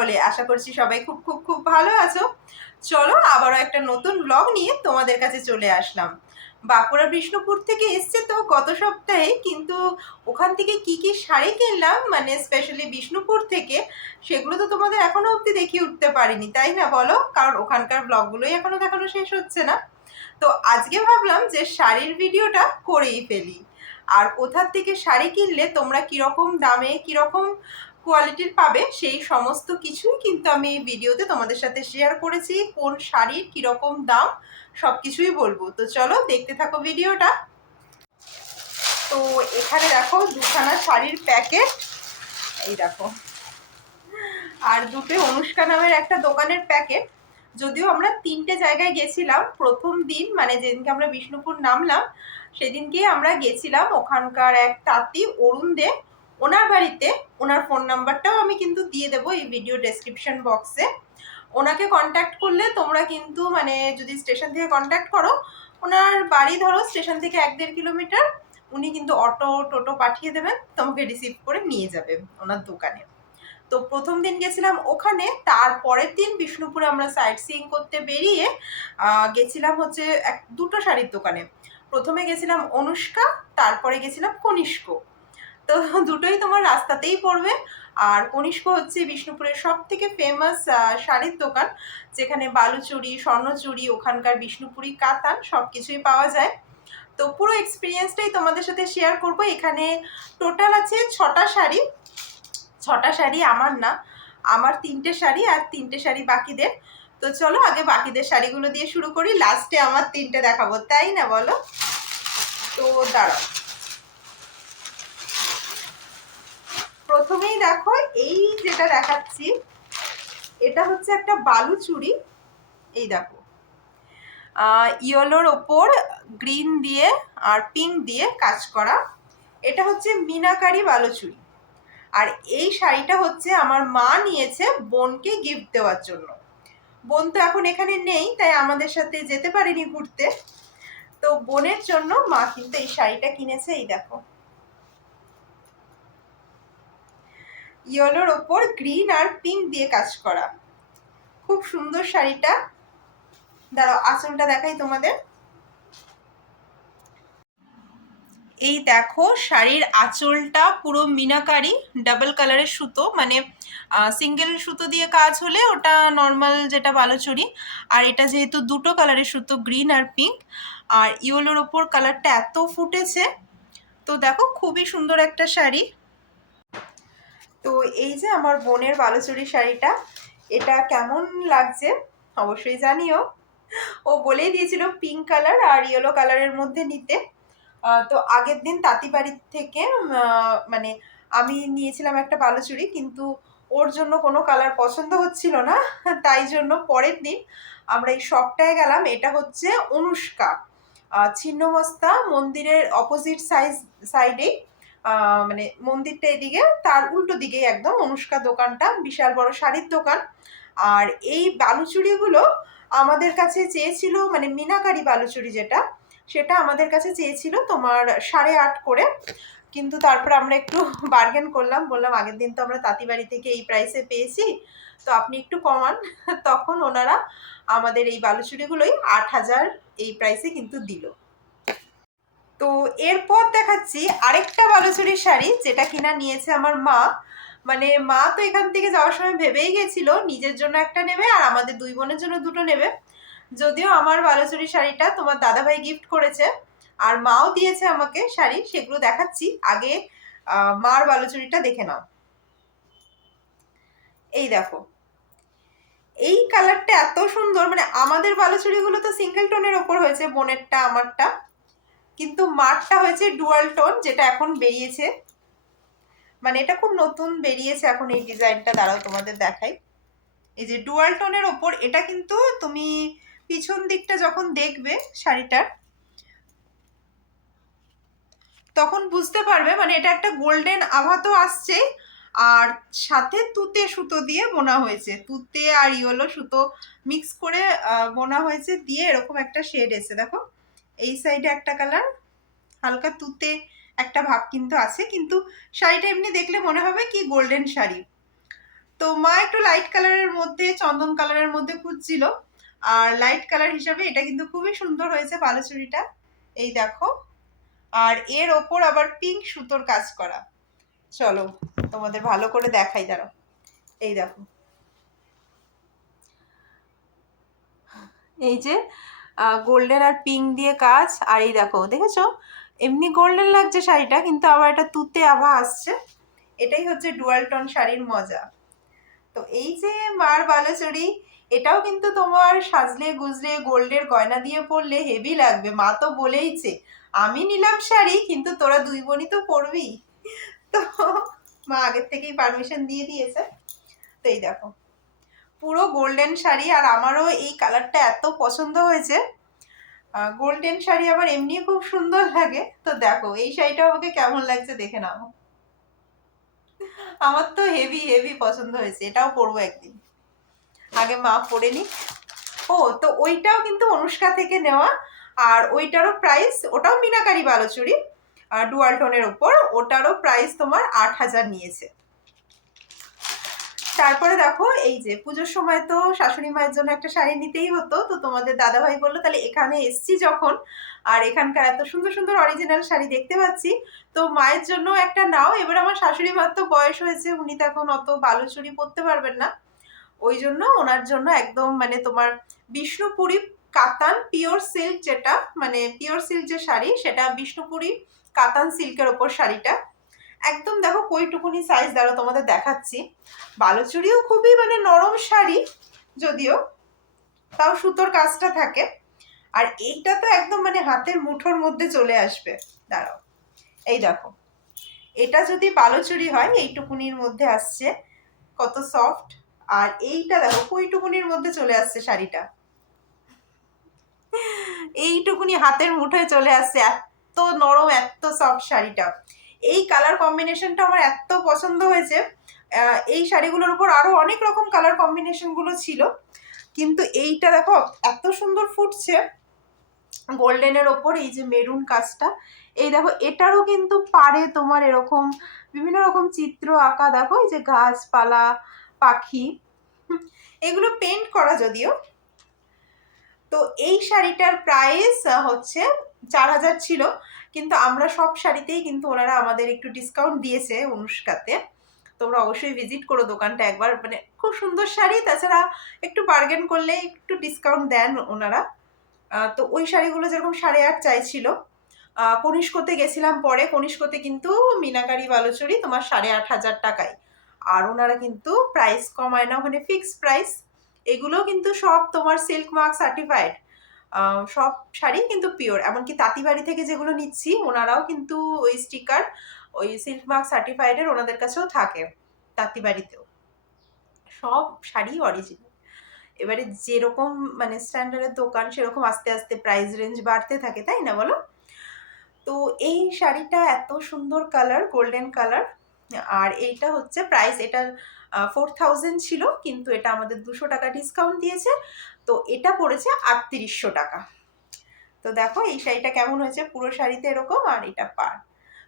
সকলে। আশা করছি সবাই খুব খুব খুব ভালো আছো। চলো আবারও একটা নতুন ব্লগ নিয়ে তোমাদের কাছে চলে আসলাম। বাঁকুড়া, বিষ্ণুপুর থেকে এসছে তো গত সপ্তাহে, কিন্তু ওখান থেকে কি কি শাড়ি কিনলাম মানে স্পেশালি বিষ্ণুপুর থেকে, সেগুলো তো তোমাদের এখনও অবধি দেখিয়ে উঠতে পারিনি, তাই না বলো? কারণ ওখানকার ব্লগগুলোই এখনও দেখানো শেষ হচ্ছে না। তো আজকে ভাবলাম যে শাড়ির ভিডিওটা করেই ফেলি। আর কোথার থেকে শাড়ি কিনলে তোমরা কীরকম দামে, কীরকম কোয়ালিটির পাবে, সেই সমস্ত কিছুই কিন্তু আমি এই ভিডিওতে তোমাদের সাথে শেয়ার করেছি, কোন শাড়ির কীরকম দাম সব কিছুই বলব। তো চলো দেখতে থাকো ভিডিওটা। তো এখানে দেখো দুখানা শাড়ির প্যাকেট এই দেখো। আর দুটো অনুষ্কা নামের একটা দোকানের প্যাকেট যদিও আমরা তিনটে জায়গায় গেছিলাম, প্রথম দিন মানে যেদিনকে আমরা বিষ্ণুপুর নামলাম সেদিনকে আমরা গেছিলাম ওখানকার এক তাঁতি অরুণ দে। ওনার বাড়িতে ওনার ফোন নাম্বারটাও আমি কিন্তু দিয়ে দেবো এই ভিডিও ডেসক্রিপশন বক্সে ওনাকে কন্ট্যাক্ট করলে তোমরা কিন্তু মানে যদি স্টেশন থেকে কন্ট্যাক্ট করো, ওনার বাড়ি ধরো স্টেশন থেকে এক দেড় কিলোমিটার উনি কিন্তু অটো টোটো পাঠিয়ে দেবেন, তোমাকে রিসিভ করে নিয়ে যাবে ওনার দোকানে। তো প্রথম দিন গেছিলাম ওখানে, তারপরের দিন বিষ্ণুপুরে আমরা সাইট সিইং করতে বেরিয়ে গেছিলাম হচ্ছে এক, দুটো শাড়ির দোকানে। প্রথমে গেছিলাম অনুষ্কা, তারপরে গেছিলাম কনিষ্ক। তো দুটোই তোমার রাস্তাতেই পড়বে। আর কনিষ্ক হচ্ছে বিষ্ণুপুরের সব থেকে ফেমাস শাড়ির দোকান, যেখানে বালুচুরি, স্বর্ণচুরি, ওখানকার বিষ্ণুপুরি, কাতান সব কিছুই পাওয়া যায়। তো পুরো এক্সপিরিয়েন্সটাই তোমাদের সাথে শেয়ার করব। এখানে টোটাল আছে ছটা শাড়ি। ছটা শাড়ি আমার না, আমার তিনটে শাড়ি আর তিনটে শাড়ি বাকিদের। তো চলো আগে বাকিদের শাড়িগুলো দিয়ে শুরু করি। লাস্টে আমার তিনটে দেখাবো, তাই না বলো? তো দাঁড়াও। প্রথমেই দেখো, এই যেটা দেখাচ্ছি, এটা হচ্ছে একটা বালু চুড়ি। এই দেখো। ইয়েলোর ওপর গ্রিন দিয়ে আর পিঙ্ক দিয়ে কাজ করা। এটা হচ্ছে মিনাকারি বালুচুরি আর এই শাড়িটা হচ্ছে আমার মা নিয়েছে বোনকে গিফট দেওয়ার জন্য। বোন তো এখন এখানে নেই, তাই আমাদের সাথে যেতে পারেনি ঘুরতে। তো বোনের জন্য মা কিন্তু এই শাড়িটা কিনেছে, এই দেখো। ইয়েলোর ওপর গ্রিন আর পিঙ্ক দিয়ে কাজ করা। খুব সুন্দর শাড়িটা। দাঁড়াও, আঁচলটা দেখাই তোমাদের। এই দেখো, শাড়ির আঁচলটা পুরো মিনাকারি, ডাবল কালারের সুতো মানে সিঙ্গেল সুতো দিয়ে কাজ হলে ওটা নর্মাল যেটা বালুচুরি। আর এটা যেহেতু দুটো কালারের সুতো, গ্রিন আর পিঙ্ক, আর ইয়েলোর ওপর কালারটা এত ফুটেছে। তো দেখো, খুবই সুন্দর একটা শাড়ি। তো এই যে আমার বোনের বালুচুরি শাড়িটা, এটা কেমন লাগছে অবশ্যই জানিও। ও বলেই দিয়েছিল পিঙ্ক কালার আর ইয়েলো কালারের মধ্যে নিতে। তো আগের দিন তাঁতিবাড়ির থেকে মানে আমি নিয়েছিলাম একটা বালুচুরি, কিন্তু ওর জন্য কোনো কালার পছন্দ হচ্ছিল না, তাই জন্য পরের দিন আমরা এই শপটায় গেলাম। এটা হচ্ছে অনুষ্কা। ছিন্নমস্তা মন্দিরের অপোজিট সাইজ সাইডেই মানে মন্দিরটা এদিকে, তার উল্টো দিকেই একদম অনুষ্কা দোকানটা, বিশাল বড় শাড়ির দোকান। আর এই বালুচুরিগুলো আমাদের কাছে চেয়েছিল মানে মিনাকারি বালুচুরি যেটা, সেটা আমাদের কাছে চেয়েছিল তোমার সাড়ে আট করে। কিন্তু তারপর আমরা একটু বার্গেন করলাম, বললাম আগের দিন তো আমরা তাঁতিবাড়ি থেকে এই প্রাইসে পেয়েছি, তো আপনি একটু কমান। তখন ওনারা আমাদের এই বালুচুরিগুলোই আট হাজার এই প্রাইসে কিন্তু দিল। তো এরপর দেখাচ্ছি আরেকটা বালুচুরির শাড়ি, যেটা কিনা নিয়েছে আমার মা। মানে মা তো এখান থেকে যাওয়ার সময় ভেবেই গেছিল, নিজের জন্য একটা নেবে আর আমাদের দুই বোনের জন্য দুটো নেবে। যদিও আমার বালুচুরি শাড়িটা তোমার দাদাভাই গিফট করেছে, আর মাও দিয়েছে আমাকে শাড়ি, সেগুলো দেখাচ্ছি। আগে মার বালুচুরিটা দেখে নাও। এই দেখো। এই কালারটা এত সুন্দর মানে আমাদের বালুচুরিগুলো তো সিঙ্গেল টোনের ওপর হয়েছে, বোনেরটা, আমারটা। কিন্তু মারটা হয়েছে ডুয়াল টোন যেটা এখন বেরিয়েছে। মানে এটা খুব নতুন বেরিয়েছে এখন এই ডিজাইনটা, দাঁড়াও তোমাদের দেখাই। এই যে ডুয়াল টোনের ওপর, এটা কিন্তু তুমি পিছন দিকটা যখন দেখবে শাড়িটার, তখন বুঝতে পারবে মানে এটা একটা গোল্ডেন আভা তো আসছে, আর সাথে তুতে সুতো দিয়ে বোনা হয়েছে। তুতে আর ইয়েলো সুতো মিক্স করে বোনা হয়েছে, দিয়ে এরকম একটা শেড এসে দেখো। এই সাইডে একটা কালার হালকা তুতে একটা ভাব কিন্তু আছে, কিন্তু শাড়িটা এমনি দেখলে মনে হবে কি গোল্ডেন শাড়ি। তো মা একটু লাইট কালারের মধ্যে, চন্দন কালারের মধ্যে খুঁজছিল। আর লাইট কালার হিসাবে এটা কিন্তু খুবই সুন্দর হয়েছে বালুচুরিটা। এই দেখো। আর এর ওপর আবার পিঙ্ক সুতোর কাজ করা। চলো, তোমাদের ভালো করে দেখাই দাঁড়াও। এই দেখো। এই যে গোল্ডেন আর পিঙ্ক দিয়ে কাজ। আর এই দেখো, দেখেছ? এমনি গোল্ডেন লাগছে শাড়িটা, কিন্তু আবার এটা তুতে আভা আসছে। এটাই হচ্ছে ডুয়াল টোন শাড়ির মজা। তো এই যে মার বালাচুরি, এটাও কিন্তু তোমার সাজলে গুজলে গোল্ডের গয়না দিয়ে পরলে হেভি লাগবে। মা তো বলেইছে, আমি নিলাম শাড়ি, কিন্তু তোরা দুই বোনই তো পরবি। তো মা আগের থেকেই পারমিশন দিয়ে দিয়েছে। তো এই দেখো পুরো গোল্ডেন শাড়ি আর আমারও এই কালারটা এত পছন্দ হয়েছে। গোল্ডেন শাড়ি আমার এমনি খুব সুন্দর লাগে। তো দেখো, এই শাড়িটা আমাকে কেমন লাগছে দেখে নাও। আমার তো হেভি হেভি পছন্দ হয়েছে, এটাও পরবো একদিন। আগে মা পরে নি ও, তো ওইটাও কিন্তু অনুষ্কা থেকে নেওয়া। আর ওইটারও প্রাইস ওটাও মিনাকারি বালোচুরি। ডুয়াল টোনের ওপর ওটারও প্রাইস তোমার আট হাজার নিয়েছে। তারপরে দেখো, এই যে পুজোর সময় তো শাশুড়ি মায়ের জন্য একটা শাড়ি নিতেই হতো, তো তোমাদের দাদাভাই বলল, তাহলে এখানে এসছি যখন। আর এখানকার এত সুন্দর সুন্দর অরিজিনাল শাড়ি দেখতে পাচ্ছি। তো মায়ের জন্য একটা নাও, এবার আমার শাশুড়ি মার তো বয়স হয়েছে, উনি তো এখন অত বালুচুরি পরতে পারবেন না। ওই জন্য ওনার জন্য একদম মানে তোমার বিষ্ণুপুরি কাতান পিওর সিল্ক যেটা মানে পিওর সিল্ক যে শাড়ি, সেটা বিষ্ণুপুরি কাতান সিল্কের ওপর শাড়িটা। একদম দেখো কইটুকুনি সাইজ দ্বারা তোমাদের দেখাচ্ছি। বালুচুরিও খুবই মানে নরম শাড়ি, যদিও তাও সুতোর কাজটা থাকে। আর এইটা তো একদম মানে হাতের মুঠোর মধ্যে চলে আসবে। দাঁড়াও, এই দেখো। এটা যদি বালুচুরি হয়, এইটুকুনির মধ্যে আসছে, কত সফট আর এইটা দেখো, কইটুকুনির মধ্যে চলে আসছে শাড়িটা। এইটুকুনি হাতের মুঠোয় চলে আসছে, এত নরম, এত সফট শাড়িটা। এই কালার কম্বিনেশনটা আমার এত পছন্দ হয়েছে। এই শাড়িগুলোর উপর আরও অনেক রকম কালার কম্বিনেশনগুলো ছিল। কিন্তু এইটা দেখো, এত সুন্দর ফুটছে। গোল্ডেনের ওপর এই যে মেরুন কাজটা, এই দেখো, এটারও কিন্তু পারে তোমার এরকম বিভিন্ন রকম চিত্র আঁকা, দেখো, এই যে গাছপালা, পাখি এগুলো পেন্ট করা যদিও। তো এই শাড়িটার প্রাইস হচ্ছে চার হাজার ছিল। কিন্তু আমরা সব শাড়িতেই কিন্তু ওনারা আমাদের একটু ডিসকাউন্ট দিয়েছে অনুষ্কাতে। তোমরা অবশ্যই ভিজিট করো দোকানটা একবার। মানে খুব সুন্দর শাড়ি, তাছাড়া একটু বার্গেন করলে একটু ডিসকাউন্ট দেন ওনারা। তো ওই শাড়িগুলো যেরকম সাড়ে আট চাইছিল। কনিষ্কতে গেছিলাম পরে, কনিষ্কতে কিন্তু মিনাকারি বালুচুরি তোমার সাড়ে আট হাজার টাকায়। আর ওনারা কিন্তু প্রাইস কমায় না, ওখানে ফিক্সড প্রাইস এগুলো কিন্তু সব তোমার সিল্ক মার্ক সার্টিফাইড সব শাড়ি কিন্তু পিওর এমনকি তাঁতিবাড়ি থেকে যেগুলো নিচ্ছি, ওনারাও কিন্তু ওই স্টিকার ওই সিল্ক মার্ক সার্টিফাইডের ওনাদের কাছেও থাকে তাঁতিবাড়িতেও সব শাড়ি অরিজিনাল এবারে যেরকম মানে স্ট্যান্ডার্ডের দোকান, সেরকম আস্তে আস্তে প্রাইস রেঞ্জ বাড়তে থাকে, তাই না বলো? তো এই শাড়িটা এত সুন্দর কালার গোল্ডেন কালার আর এইটা হচ্ছে প্রাইস এটার ফোর থাউজেন্ড ছিল, কিন্তু এটা আমাদের দুশো টাকা ডিসকাউন্ট দিয়েছে। তো এটা পড়েছে আটত্রিশশো টাকা। তো দেখো, এই শাড়িটা কেমন হয়েছে? পুরো শাড়িতে এরকম আর এটা পার।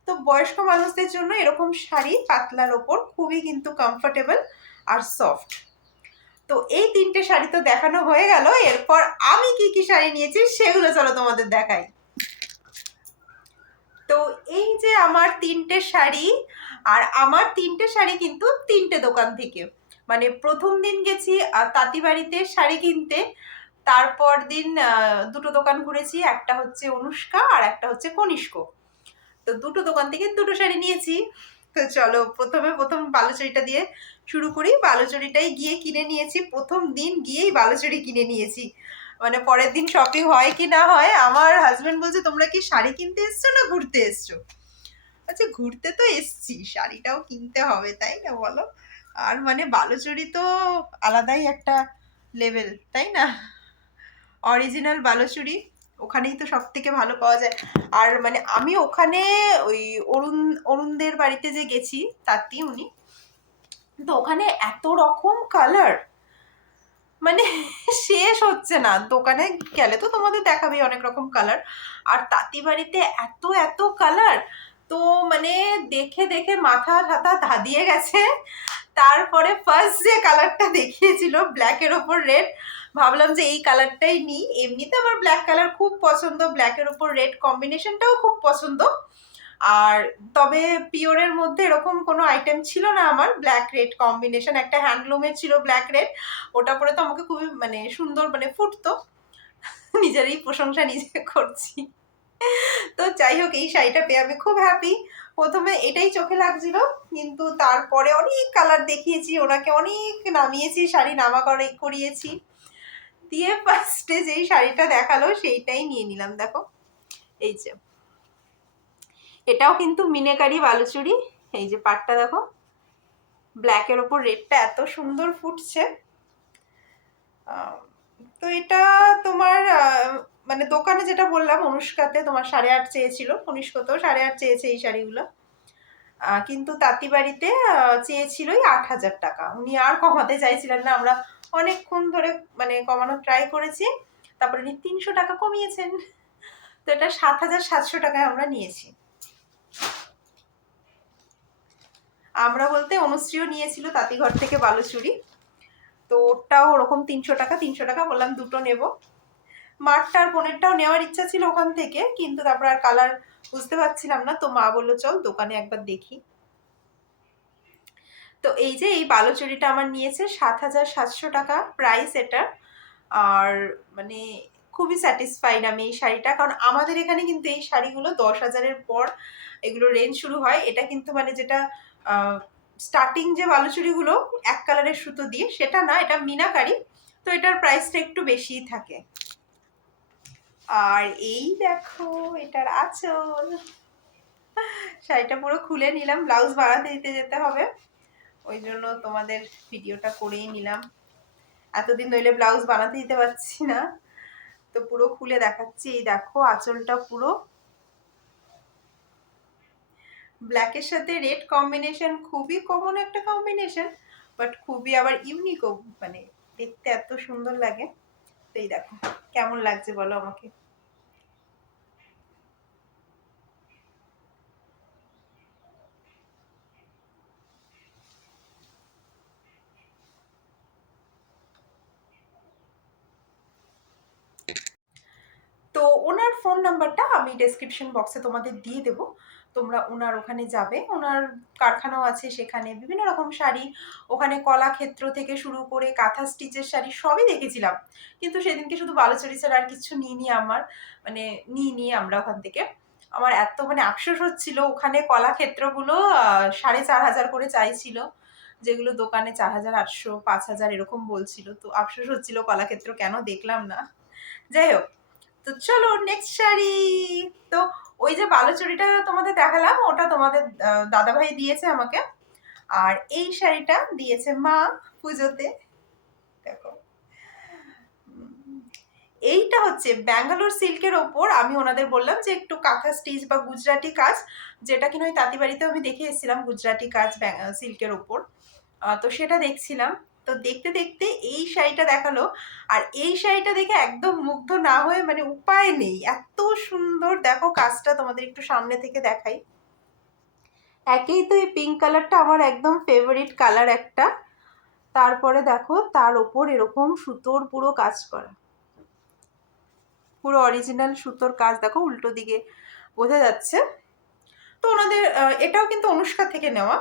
তো বয়স্ক মানুষদের জন্য এরকম শাড়ি পাতলার ওপর খুবই কিন্তু কমফোর্টেবল আর সফট তো এই তিনটে শাড়ি তো দেখানো হয়ে গেল। এরপর আমি কি কি শাড়ি নিয়েছি সেগুলো চলো তোমাদের দেখাই। তো এই যে আমার তিনটে শাড়ি, আর আমার তিনটে শাড়ি কিন্তু তিনটে দোকান থেকে। মানে প্রথম দিন গেছি তাঁতি বাড়িতে শাড়ি কিনতে, তারপর দিন দুটো দোকান ঘুরেছি, একটা হচ্ছে অনুষ্কা আর একটা হচ্ছে কনিষ্ক। তো দুটো দোকান থেকে দুটো শাড়ি নিয়েছি। তো চলো প্রথমে, প্রথম বালুচুরিটা দিয়ে শুরু করি। বালুচুরিটাই গিয়ে কিনে নিয়েছি। প্রথম দিন গিয়েই বালুচুরি কিনে নিয়েছি। মানে পরের দিন শপিং হয় কি না হয়, আমার হাজব্যান্ড বলছে, তোমরা কি শাড়ি কিনতে এসছো না ঘুরতে এসছো? আচ্ছা ঘুরতে তো এসছি, শাড়িটাও কিনতে হবে, তাই না বলো? আর মানে বালুচুরি তো আলাদাই একটা লেভেল তাই না? অরিজিনাল বালুচুরি, ওখানেই তো সব থেকে ভালো পাওয়া যায়। আর মানে আমি ওখানে ওই অরুণ, অরুণদের বাড়িতে যে গেছি তাঁতি উনি, তো ওখানে এত রকম কালার মানে শেষ হচ্ছে না। দোকানে গেলে তো তোমাদের দেখাবে অনেক রকম কালার আর তাঁতি বাড়িতে এত এত কালার তো মানে দেখে দেখে মাথা ঠাতা ধাঁধিয়ে গেছে। তারপরে ফার্স্ট যে কালারটা দেখিয়েছিল ব্ল্যাকের ওপর রেড ভাবলাম যে এই কালারটাই নিই। এমনিতে আমার ব্ল্যাক কালার খুব পছন্দ। ব্ল্যাকের ওপর রেড কম্বিনেশনটাও খুব পছন্দ। আর তবে পিওরের মধ্যে এরকম কোনো আইটেম ছিল না আমার ব্ল্যাক রেড কম্বিনেশন একটা হ্যান্ডলুমের ছিল ব্ল্যাক রেড ওটা পরে তো আমাকে খুবই মানে সুন্দর মানে ফুটতো। নিজেরই প্রশংসা নিজে করছি। তো যাই হোক, এই শাড়িটা পেয়ে আমি খুব হ্যাপি প্রথমে এটাই চোখে লাগছিল, কিন্তু তারপরে অনেক কালার দেখিয়েছি, ওনাকে অনেক নামিয়েছি, শাড়ি নামা করে করিয়েছি। দিয়ে ফার্স্টে যেই শাড়িটা দেখাল, সেইটাই নিয়ে নিলাম, দেখো। এই যে। এটাও কিন্তু মিনেকারি বালুচুরি। এই যে পাটটা দেখো ব্ল্যাকের ওপর রেডটা এত সুন্দর ফুটছে। তো এটা তোমার মানে দোকানে যেটা বললাম, অনুষ্কাতে তোমার সাড়ে আট চেয়েছিল কনিষ্কতেও সাড়ে আট চেয়েছে এই শাড়িগুলো। কিন্তু তাঁতিবাড়িতে চেয়েছিলই আট হাজার টাকা। উনি আর কমাতে চাইছিলেন না, আমরা অনেকক্ষণ ধরে মানে কমানোর ট্রাই করেছি, তারপরে উনি তিনশো টাকা কমিয়েছেন। তো এটা সাত হাজার সাতশো টাকায় আমরা নিয়েছি। আমরা বলতে অনুশ্রীও নিয়েছিল তাঁতিঘর থেকে বালুচুরি। তো ওটাও ওরকম তিনশো টাকা তিনশো টাকা বললাম দুটো নেব। মাঠটা আর বোনেরটাও নেওয়ার ইচ্ছা ছিল ওখান থেকে, কিন্তু তারপর আর কালার বুঝতে পারছিলাম না। তো মা বলল, চল দোকানে একবার দেখি। তো এই যে এই বালুচুরিটা আমার নিয়েছে, সাত হাজার সাতশো টাকা প্রাইস এটা। আর মানে খুবই স্যাটিসফাইড আমি এই শাড়িটা। কারণ আমাদের এখানে কিন্তু এই শাড়িগুলো দশ হাজারের পর এগুলো রেঞ্জ শুরু হয়। এটা কিন্তু মানে যেটা স্টার্টিং যে বালুচুরিগুলো, এক কালারের সুতো দিয়ে, সেটা না, এটা মিনাকারি। তো এটার প্রাইসটা একটু বেশিই থাকে। আর এই দেখো, এটার আঁচল। শাড়িটা পুরো খুলে নিলাম ব্লাউজ বাড়াতে দিতে যেতে হবে। ওই জন্য তোমাদের ভিডিওটা করেই নিলাম। এতদিন নইলে ব্লাউজ বানাতে দিতে পারছি না। তো পুরো খুলে দেখাচ্ছি। এই দেখো, আঁচলটা পুরো। ব্ল্যাকের সাথে রেড কম্বিনেশন খুবই কমন একটা কম্বিনেশন বাট খুবই আবার ইউনিকও মানে দেখতে এত সুন্দর লাগে। তো এই দেখো, কেমন লাগছে বলো আমাকে? তো ওনার ফোন নাম্বারটা আমি ডেসক্রিপশন বক্সে তোমাদের দিয়ে দেবো। তোমরা ওনার ওখানে যাবে, ওনার কারখানাও আছে সেখানে, বিভিন্ন রকম শাড়ি, ওখানে কলাক্ষেত্র থেকে শুরু করে কাঁথা স্টিচের শাড়ি সবই দেখেছিলাম। কিন্তু সেদিনকে শুধু বালুচরি ছাড়া আর কিছু নিইনি আমার মানে নিইনি আমরা ওখান থেকে। আমার এত মানে আফসোস হচ্ছিল, ওখানে কলাক্ষেত্রগুলো সাড়ে চার হাজার করে চাইছিল, যেগুলো দোকানে চার হাজার, আটশো, পাঁচ হাজার এরকম বলছিল। তো আফসোস হচ্ছিল কলাক্ষেত্র কেন দেখলাম না। যাই হোক তো চলো নেক্সট শাড়ি। তো ওই যে বালুচুরিটা তোমাদের দেখালাম, ওটা তোমাদের দাদাভাই দিয়েছে আমাকে। আর এই শাড়িটা দিয়েছে মা পুজোতে। দেখো। এইটা হচ্ছে ব্যাঙ্গালোর সিল্কের ওপর, আমি ওনাদের বললাম যে একটু কাঁথা স্টিচ বা গুজরাটি কাজ, যেটা কিনা ওই তাঁতিবাড়িতেও আমি দেখে এসেছিলাম গুজরাটি কাজ সিল্কের ওপর। তো সেটা দেখছিলাম। তো দেখতে দেখতে এই শাড়িটা দেখাল। আর এই শাড়িটা দেখে একদম মুগ্ধ না হয়ে মানে উপায় নেই। এত সুন্দর। দেখো কাজটা তোমাদের একটু সামনে থেকে দেখাই। একেই তো এই পিঙ্ক কালারটা আমার একদম ফেভারিট কালার একটা। তারপরে দেখো তার ওপর এরকম সুতোর পুরো কাজ করা। পুরো অরিজিনাল সুতোর কাজ দেখো উল্টো দিকে বোঝা যাচ্ছে। তো ওনাদের এটাও কিন্তু অনুষ্কা থেকে নেওয়া।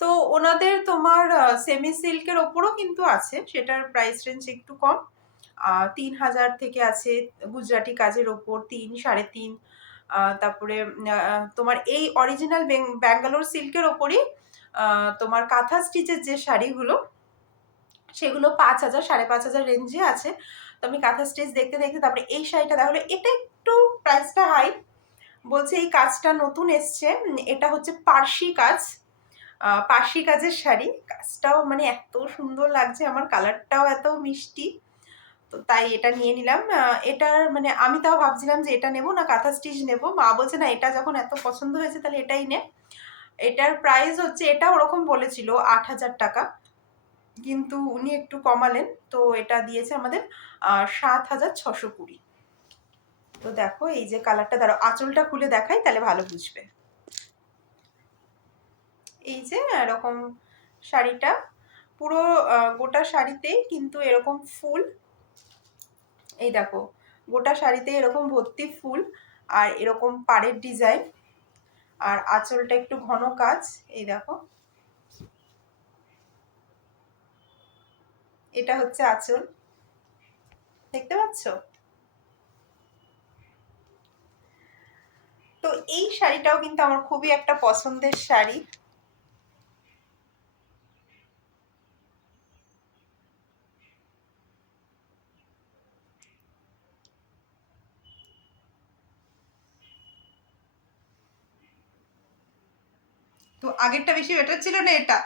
তো ওনাদের তোমার সেমি সিল্কের ওপরও কিন্তু আছে, সেটার প্রাইস রেঞ্জ একটু কম। তিন হাজার থেকে আছে গুজরাটি কাজের ওপর, তিন, সাড়ে তিন। তারপরে তোমার এই অরিজিনাল ব্যাঙ্গালোর সিল্কের ওপরই তোমার কাঁথা স্টিচের যে শাড়িগুলো, সেগুলো পাঁচ হাজার, সাড়ে পাঁচ হাজার রেঞ্জে আছে। তো আমি কাঁথা স্টিচ দেখতে দেখতে তারপরে এই শাড়িটা, তাহলে এটা একটু প্রাইসটা হাই বলছে এই কাজটা নতুন এসছে এটা হচ্ছে পার্সি কাজ। পার্সি কাজের শাড়ি। কাজটাও মানে এত সুন্দর লাগছে, আমার কালারটাও এত মিষ্টি। তো তাই এটা নিয়ে নিলাম। এটার মানে আমি তাও ভাবছিলাম যে এটা নেব না, কাঁথা স্টিচ নেব। মা বলছে, না, এটা যখন এত পছন্দ হয়েছে তাহলে এটাই নে। এটার প্রাইস হচ্ছে, এটা ওরকম বলেছিল আট হাজার টাকা। কিন্তু উনি একটু কমালেন, তো এটা দিয়েছে আমাদের সাত হাজার ছশো কুড়ি। তো দেখো, এই যে কালারটা দাঁড়ো আঁচলটা খুলে দেখাই, তাহলে ভালো বুঝবে। এই যে, এরকম শাড়িটা। পুরো গোটা শাড়িতেই কিন্তু এরকম ফুল। এই দেখো, গোটা শাড়িতে এরকম ভর্তি ফুল আর এরকম পাড়ের ডিজাইন। আর আঁচলটা একটু ঘন কাজ, এই দেখো। এটা হচ্ছে আঁচল। দেখতে পাচ্ছ? তো এই শাড়িটাও কিন্তু আমার খুবই একটা পছন্দের শাড়ি। আগেরটা বেশি বেটার ছিল না এটা?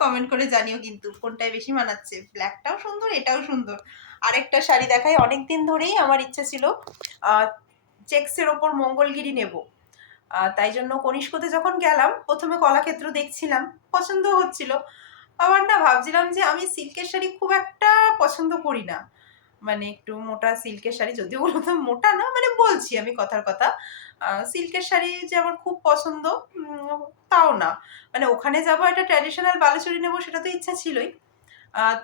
কমেন্ট করে জানিও কিন্তু কোনটায় বেশি মানাচ্ছে? ব্ল্যাকটাও সুন্দর, এটাও সুন্দর। আরেকটা শাড়ি দেখাই অনেক দিন ধরেই আমার ইচ্ছে ছিল চেক্সের ওপর মঙ্গলগিরি নেব। তাই জন্য কনিষ্কতে যখন গেলাম, প্রথমে কলাক্ষেত্র দেখছিলাম পছন্দ হচ্ছিল। আবার না ভাবছিলাম যে আমি সিল্কের শাড়ি খুব একটা পছন্দ করি না। মানে একটু মোটা সিল্কের শাড়ি, যদিও তো মোটা না মানে বলছি আমি কথার কথা। সিল্কের শাড়ি যে আমার খুব পছন্দ তাও না। মানে ওখানে যাব, একটা ট্র্যাডিশনাল বালুচুরি নেব, সেটা তো ইচ্ছা ছিলই।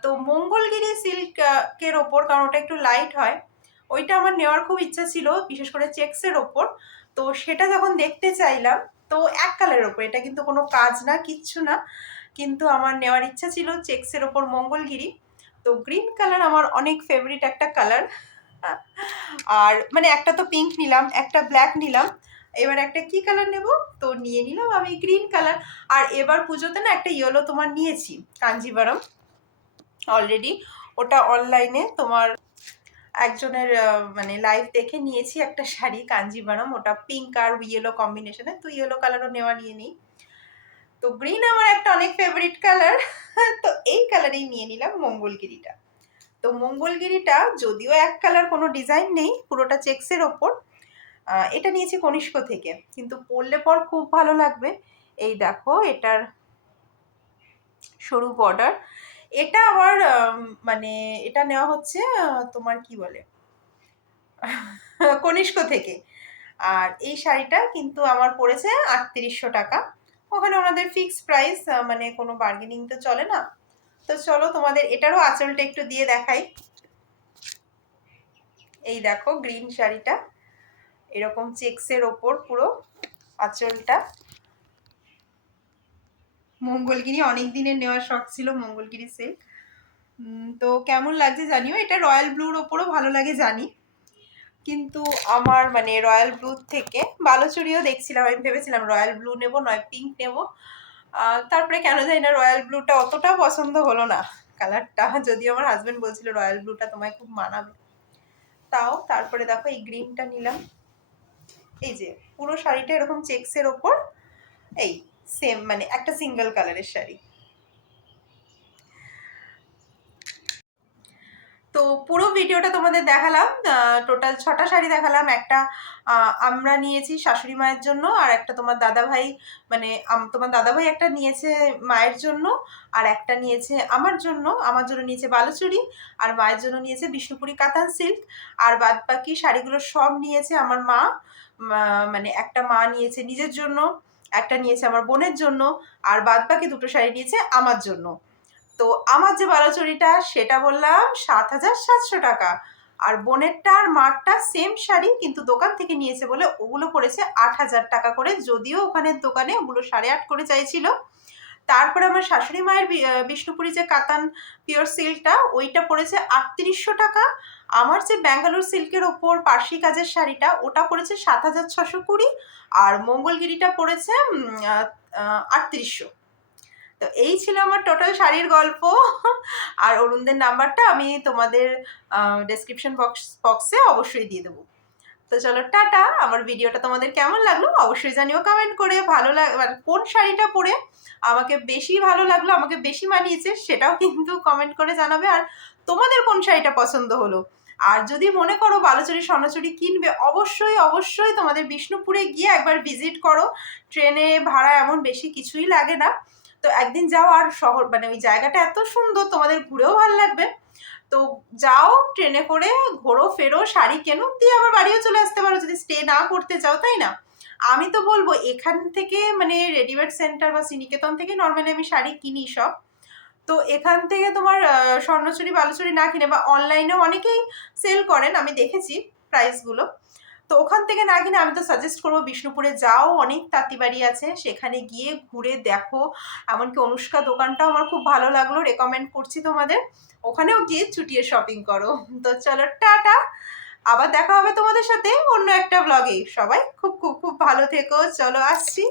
তো মঙ্গলগিরি সিল্কের ওপর, কারণ ওটা একটু লাইট হয়, ওইটা আমার নেওয়ার খুব ইচ্ছা ছিল, বিশেষ করে চেক্সের ওপর। তো সেটা যখন দেখতে চাইলাম, তো এক কালারের ওপর, এটা কিন্তু কোনো কাজ না, কিচ্ছু না। কিন্তু আমার নেওয়ার ইচ্ছা ছিল চেক্সের ওপর মঙ্গলগিরি। তো গ্রিন কালার আমার অনেক ফেভারিট একটা কালার। আর মানে একটা তো পিঙ্ক নিলাম, একটা ব্ল্যাক নিলাম। এবার একটা কি কালার নেব? তো নিয়ে নিলাম আমি গ্রিন কালার আর এবার পুজোতে না একটা ইয়েলো তোমার নিয়েছি কাঞ্জিভারম অলরেডি ওটা অনলাইনে তোমার একজনের মানে লাইভ দেখে নিয়েছি একটা শাড়ি কাঞ্জিভারম ওটা পিঙ্ক আর ইয়েলো কম্বিনেশনে তো ইয়েলো কালারও নেওয়া নিয়ে নিই। তো গ্রিন আমার একটা অনেক ফেভারিট কালার তো এই কালারেই নিয়ে নিলাম মঙ্গলগিরিটা। তো মঙ্গলগিরিটা যদিও এক কালার কোনো ডিজাইন নেই, পুরোটা চেক্সের ওপর। এটা নিয়েছি কনিষ্ক থেকে। কিন্তু পরলে পর খুব ভালো লাগবে। এই দেখো, এটার সরু বর্ডার এটা আমার মানে এটা নেওয়া হচ্ছে তোমার কি বলে? কনিষ্ক থেকে। আর এই শাড়িটা কিন্তু আমার পড়েছে আটত্রিশশো টাকা। ওখানে ওনাদের ফিক্সড প্রাইস মানে কোনো বার্গেনিং তো চলে না। তো চলো তোমাদের এটারও আঁচলটা একটু দিয়ে দেখাই। এই দেখো গ্রিন শাড়িটা, এরকম চেক্সের ওপর পুরো আঁচলটা। মঙ্গলগিরি অনেক দিনের নেওয়ার শখ ছিল, মঙ্গলগিরি সিল্ক তো কেমন লাগছে জানিও? এটা রয়্যাল ব্লুর ওপরও ভালো লাগে জানি। কিন্তু আমার মানে রয়্যাল ব্লু থেকে বালুচুরিও দেখছিলাম, আমি ভেবেছিলাম রয়্যাল ব্লু নেব, নয় পিঙ্ক নেব। তারপরে কেন জানি না রয়্যাল ব্লুটা অতটা পছন্দ হলো না। কালারটা যদি আমার হাজবেন্ড বলছিল রয়্যাল ব্লুটা তোমায় খুব মানাবে। তাও তারপরে দেখো এই গ্রিনটা নিলাম। এই যে, পুরো শাড়িটা এরকম চেক্সের ওপর, এই সেম মানে একটা সিঙ্গেল কালারের শাড়ি। তো পুরো ভিডিওটা তোমাদের দেখালাম টোটাল ছটা শাড়ি দেখালাম, একটা আমরা নিয়েছি শাশুড়ি মায়ের জন্য আর একটা তোমার দাদা ভাই মানে তোমার দাদা ভাই একটা নিয়েছে মায়ের জন্য আর একটা নিয়েছে আমার জন্য। আমার জন্য নিয়েছে বালুচুরি আর মায়ের জন্য নিয়েছে বিষ্ণুপুরি কাতান সিল্ক আর বাদ বাকি শাড়িগুলো সব নিয়েছে আমার মা। মা- মানে একটা মা নিয়েছে নিজের জন্য, একটা নিয়েছে আমার বোনের জন্য আর বাদ বাকি দুটো শাড়ি নিয়েছে আমার জন্য। তো আমার যে বালাচুরিটা, সেটা বললাম সাত হাজার সাতশো টাকা। আর বোনেরটা আর মারটা সেম শাড়ি, কিন্তু দোকান থেকে নিয়েছে বলে ওগুলো পড়েছে আট হাজার টাকা করে, যদিও ওখানের দোকানে ওগুলো সাড়ে আট করে চাইছিল। তারপরে আমার শাশুড়ি মায়ের বিষ্ণুপুরি যে কাতান পিওর সিল্কটা, ওইটা পড়েছে আটত্রিশশো টাকা। আমার যে ব্যাঙ্গালোর সিল্কের ওপর পার্সি কাজের শাড়িটা, ওটা পড়েছে সাত হাজার ছশো কুড়ি, আর মঙ্গলগিরিটা পড়েছে আটত্রিশশো। তো এই ছিল আমার টোটাল শাড়ির গল্প। আর অরুণদের নাম্বারটা আমি তোমাদের ডেসক্রিপশন বক্স বক্সে অবশ্যই দিয়ে দেবো। তো চলো, টাটা। আমার ভিডিওটা তোমাদের কেমন লাগল অবশ্যই জানিও কমেন্ট করে। ভালো লাগ কোন শাড়িটা পরে আমাকে বেশি ভালো লাগল, আমাকে বেশি মানিয়েছে সেটাও কিন্তু কমেন্ট করে জানাবে। আর তোমাদের কোন শাড়িটা পছন্দ হলো? আর যদি মনে করো বালুচুরি, স্বর্ণচুরি কিনবে, অবশ্যই অবশ্যই তোমাদের বিষ্ণুপুরে গিয়ে একবার ভিজিট করো। ট্রেনে ভাড়া এমন বেশি কিছুই লাগে না। তো একদিন যাও আর শহর মানে ওই জায়গাটা এত সুন্দর, তোমাদের ঘুরেও ভালো লাগবে। তো যাও, ট্রেনে করে ঘোরো, ফেরো, শাড়ি কেনো, দিয়ে আবার বাড়িও চলে আসতে পারো, যদি স্টে না করতে চাও, তাই না? আমি তো বলব, এখান থেকে মানে রেডিমেড সেন্টার বা সিনিকেতন থেকে নর্মালি আমি শাড়ি কিনি সব। তো এখান থেকে তোমার স্বর্ণচুরি, বালুচুরি না কিনে, বা অনলাইনেও অনেকেই সেল করেন, আমি দেখেছি প্রাইসগুলো তো ওখান থেকে না কিনে আমি তো সাজেস্ট করব বিষ্ণুপুরে যাও, অনেক তাঁতিবাড়ি আছে, সেখানে গিয়ে ঘুরে দেখো। এমনকি অনুষ্কা দোকানটাও আমার খুব ভালো লাগল রেকমেন্ড করছি তোমাদের। ওখানেও গিয়ে চুটিয়ে শপিং করো। তো চলো, টাটা! আবার দেখা হবে তোমাদের সাথে অন্য একটা ব্লগে সবাই খুব খুব খুব ভালো থেকো। চলো, আসছি।